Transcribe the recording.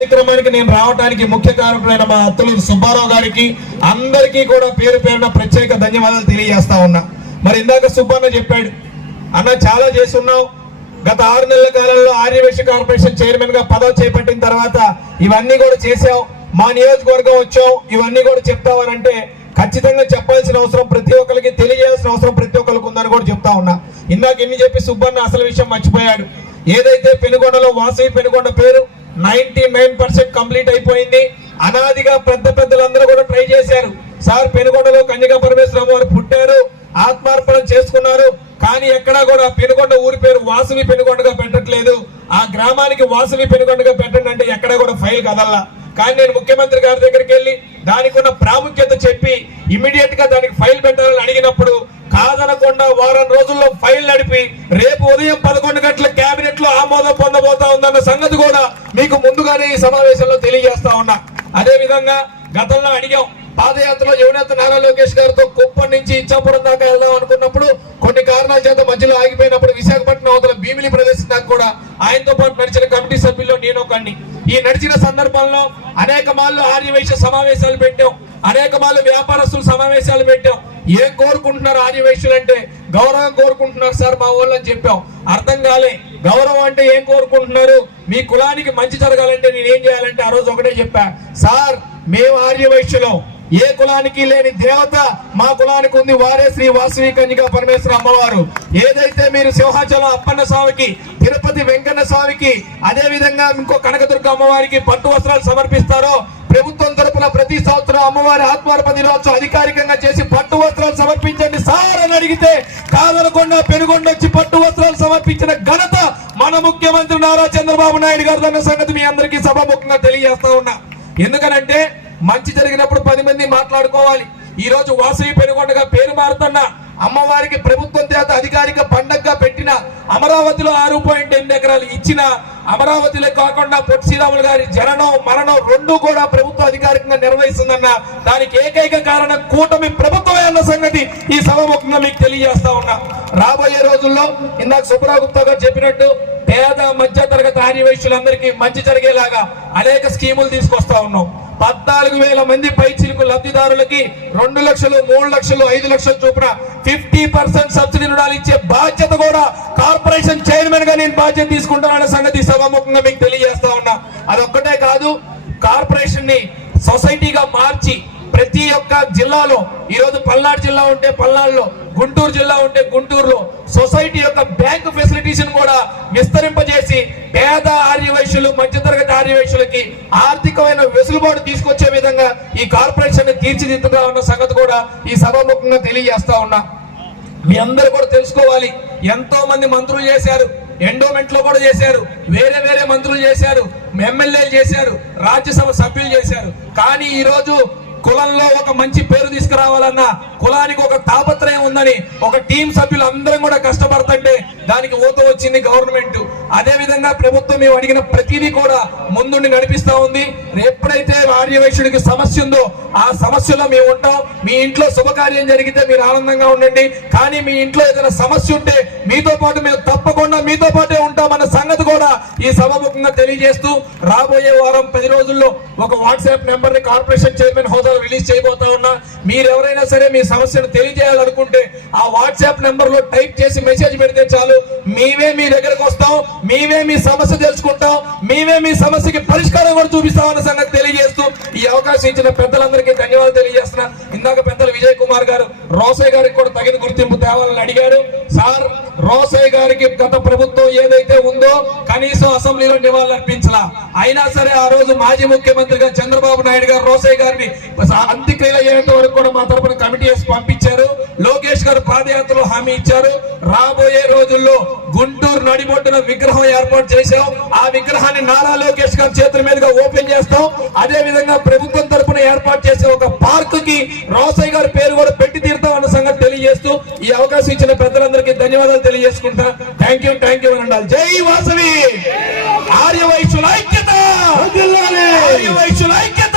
కార్యక్రమానికి నేను రావడానికి ముఖ్య కారకులైన మా అత్తలు సుబ్బారావు గారికి అందరికీ కూడా పేరు పేరున ప్రత్యేక ధన్యవాదాలు తెలియజేస్తా ఉన్నా. మరి ఇందాక సుబ్బన్న చెప్పాడు అన్న చాలా చేస్తున్నావు. గత ఆరు నెలల కాలంలో ఆర్యవేశ కార్పొరేషన్ చైర్మన్గా పదవి చేపట్టిన తర్వాత ఇవన్నీ కూడా చేసావు మా నియోజకవర్గం వచ్చావు. ఇవన్నీ కూడా చెప్తావనంటే ఖచ్చితంగా చెప్పాల్సిన అవసరం ప్రతి ఒక్కరికి తెలియజేయాల్సిన అవసరం ప్రతి ఒక్కరికి ఉందని కూడా చెప్తా ఉన్నా. ఇందాక ఎన్ని చెప్పి సుబ్బన్న అసలు విషయం మర్చిపోయాడు. ఏదైతే పెనుగొండలో వాసవి పెనుగొండ పేరు నైన్టీ నైన్ పర్సెంట్ కంప్లీట్ అయిపోయింది. అనాదిగా పెద్ద పెద్దలందరూ కూడా ట్రై చేశారు. సార్ పెనుగొండలో కన్యకా పరమేశ్వరరావు వారు పుట్టారు. ఆత్మార్పణ చేసుకున్నారు. కానీ ఎక్కడా కూడా పెనుగొండ ఊరి పేరు వాసవి పెనుగొండగా పెట్టట్లేదు. ఆ గ్రామానికి వాసవి పెనుగొండగా పెట్టండి అంటే ఎక్కడా కూడా ఫైల్ కదల్లా. కానీ నేను ముఖ్యమంత్రి గారి దగ్గరికి వెళ్ళి దానికి ఉన్న ప్రాముఖ్యత చెప్పి ఇమీడియట్గా దానికి ఫైల్ పెట్టాలని అడిగినప్పుడు కాదనకుండా వారం రోజుల్లో ఫైల్ నడిపి రేపు ఉదయం పదకొండు గంటల కేబినెట్లో ఆమోదం పొందబోతా ఉందన్న సంగతి కూడా మీకు ముందుగానే ఈ సమావేశంలో తెలియజేస్తా ఉన్నా. అదే విధంగా గతంలో అడిగాం. పాదయాత్రలో యువనేత నారా లోకేష్ గారితో కుప్పం నుంచి ఇచ్చాపురం దాకా వెళ్దాం అనుకున్నప్పుడు కొన్ని కారణాల చేత మధ్యలో ఆగిపోయినప్పుడు విశాఖపట్నం అవతల భీమిలి ప్రదేశం దాకా కూడా ఆయనతో పాటు నడిచిన కమిటీ సభ్యుల్లో నేను ఒకండి ఈ నడిచిన సందర్భంలో అనేక మాళ్ళు ఆర్యవైశ్య సమావేశాలు పెట్టాం. అనేక మాళ్ళు వ్యాపారస్తులు సమావేశాలు పెట్టాం. ఏం కోరుకుంటున్నారు ఆర్యవైశ్యులు అంటే గౌరవం కోరుకుంటున్నారు సార్ మా వాళ్ళు అని చెప్పాం. అర్థం కాలే. గౌరవం అంటే ఏం కోరుకుంటున్నారు? మీ కులానికి మంచి జరగాలంటే నేనేం చేయాలంటే ఆ రోజు ఒకటే చెప్పా. సార్ మేము ఆర్యవైశ్యులం. ఏ కులానికి లేని దేవత మా కులానికి ఉంది వారే శ్రీ వాసవి కన్యగా పరమేశ్వర అమ్మవారు. ఏదైతే మీరు సింహాచలం అప్పన్న స్వామికి తిరుపతి వెంకన్న స్వామికి అదే విధంగా ఇంకో కనకదుర్గ అమ్మవారికి పట్టు వస్త్రాలు సమర్పిస్తారో ప్రభుత్వం తరపున ప్రతి సంవత్సరం అమ్మవారి ఆత్మార్పణ దినోత్సవం అధికారికంగా చేసి పట్టు వస్త్రాలు సమర్పించండి సార్ అని అడిగితే కాదనకొండ పెనుగొండ వచ్చి పట్టు వస్త్రాలు సమర్పించిన ఘనత మన ముఖ్యమంత్రి నారా చంద్రబాబు నాయుడు గారు అన్న సంగతి మీ అందరికీ సభాముఖంగా తెలియజేస్తా ఉన్నా. ఎందుకనంటే మంచి జరిగినప్పుడు పది మంది మాట్లాడుకోవాలి. ఈ రోజు వాసవి పెనుగొండగా పేరు మారుతున్న అమ్మవారికి ప్రభుత్వం చేత అధికారిక పండగగా పెట్టిన అమరావతిలో ఆరు పాయింట్ ఎనిమిది ఎకరాలు ఇచ్చిన అమరావతిలో కాకుండా పొట్టి శ్రీరాములు గారి జననం మరణం రెండు కూడా ప్రభుత్వం అధికారికంగా నిర్వహిస్తుందన్న దానికి ఏకైక కారణం కూటమి ప్రభుత్వమే అన్న సంగతి ఈ సభముఖంగా మీకు తెలియజేస్తా ఉన్నా. రాబోయే రోజుల్లో ఇందాక సుబ్రావ్ గుప్తా గారు చెప్పినట్టు పేద మధ్య తరగతి ఆర్యవైశ్యులందరికీ మంచి జరిగేలాగా అనేక స్కీములు తీసుకొస్తా ఉన్నాం. పద్నాలుగు వేల మంది పై చిలుకు లబ్ధిదారులకి రెండు లక్షలు మూడు లక్షలు ఐదు లక్షల చొప్పున ఫిఫ్టీ పర్సెంట్ సబ్సిడీ రుణాలు ఇచ్చే బాధ్యత కూడా కార్పొరేషన్ చైర్మన్గా నేను బాధ్యత తీసుకుంటానన్న సంగతి సభాముఖంగా మీకు తెలియజేస్తా ఉన్నా. అదొక్కటే కాదు కార్పొరేషన్ని సొసైటీగా మార్చి ప్రతి ఒక్క జిల్లాలో ఈరోజు పల్నాడు జిల్లా ఉంటే పల్నాడులో గుంటూరు జిల్లా ఉంటే గుంటూరులో సొసైటీ యొక్క బ్యాంక్ ఫెసిలిటీస్ కూడా విస్తరింపజేసి పేద ఆర్యవైశ్యులు మధ్యతరగతి ఆర్యవైశ్యులకి ఆర్థికమైన వెసులుబాటు తీసుకొచ్చే విధంగా ఈ కార్పొరేషన్ తీర్చిదిద్దుతా ఉన్న సంగతి కూడా ఈ సభాముఖంగా తెలియజేస్తా ఉన్నా. మీ అందరూ కూడా తెలుసుకోవాలి. ఎంతో మంది మంత్రులు చేశారు. ఎండోమెంట్లో కూడా చేశారు. వేరే వేరే మంత్రులు చేశారు. ఎమ్మెల్యేలు చేశారు. రాజ్యసభ సభ్యులు చేశారు. కానీ ఈరోజు కులంలో ఒక మంచి పేరు తీసుకురావాలన్నా కులానికి ఒక తాపత్రయం ఉందని ఒక టీం సభ్యులు అందరం కూడా కష్టపడుతుంటే దానికి ఊత వచ్చింది గవర్నమెంట్. అదే విధంగా ప్రభుత్వం మేము అడిగిన ప్రతిదీ కూడా ముందుండి నడిపిస్తా ఉంది. ఎప్పుడైతే ఆర్యవైశ్యుడికి సమస్య ఉందో ఆ సమస్యలో మేము ఉంటాం. మీ ఇంట్లో శుభకార్యం జరిగితే మీరు ఆనందంగా ఉండండి. కానీ మీ ఇంట్లో ఏదైనా సమస్య ఉంటే మీతో పాటు మేము తప్పకుండా మీతో పాటే ఉంటామన్న సంగతి కూడా ఈ సభముఖంగా తెలియజేస్తూ రాబోయే వారం పది రోజుల్లో ఒక వాట్సాప్ నెంబర్ని కార్పొరేషన్ చైర్మన్ హోదాలో రిలీజ్ చేయబోతా ఉన్నా. మీరెవరైనా సరే మీ సమస్యను తెలియజేయాలనుకుంటే ఆ వాట్సాప్ నెంబర్లో టైప్ చేసి మెసేజ్ పెడితే చాలు. మేమే మీ దగ్గరకు వస్తాం మేమే మీ సమస్య తెలుసుకుంటాం మేమే మీ సమస్యకి పరిష్కారం కూడా చూపిస్తామన్న సంగతి తెలియజేస్తూ ఈ అవకాశం ఇచ్చిన పెద్దలందరికీ ధన్యవాదాలు తెలియజేస్తున్నా. ఇందాక పెద్దలు విజయ్ కుమార్ గారు రోసయ్య గారికి కూడా తగిన గుర్తింపు తేవాలని అడిగారు సార్ రోసయ్య గారికి గత ప్రభుత్వం ఏదైతే ఉందో కనీసం అసెంబ్లీలో నివాళులు అసలు అయినా సరే ఆ రోజు మాజీ ముఖ్యమంత్రిగా చంద్రబాబు నాయుడు గారు రోసయ్య గారిని అంత్యక్రియలు అయ్యేంత వరకు కూడా మా తరపున కమిటీ వేసి పంపించారు. లోకేష్ గారు పాదయాత్రలో హామీ ఇచ్చారు. రాబోయే రోజుల్లో గుంటూరు నడిబొడ్డున విగ్రహం ఏర్పాటు చేశాం. ఆ విగ్రహాన్ని నారా లోకేష్ గారి చేతుల మీదుగా ఓపెన్ చేస్తాం. అదే విధంగా ప్రభుత్వం తరపున ఏర్పాటు చేసే ఒక పార్క్కి రోసయ్య గారి పేరు కూడా తెలియజేస్తూ ఈ అవకాశం ఇచ్చిన పెద్దలందరికీ ధన్యవాదాలు తెలియజేసుకుంటా. థ్యాంక్ యూ థ్యాంక్ యూ అని ఉండాలి జై వాసవి! ఆర్య వైశ్యుల ఐక్యత ఐక్యత!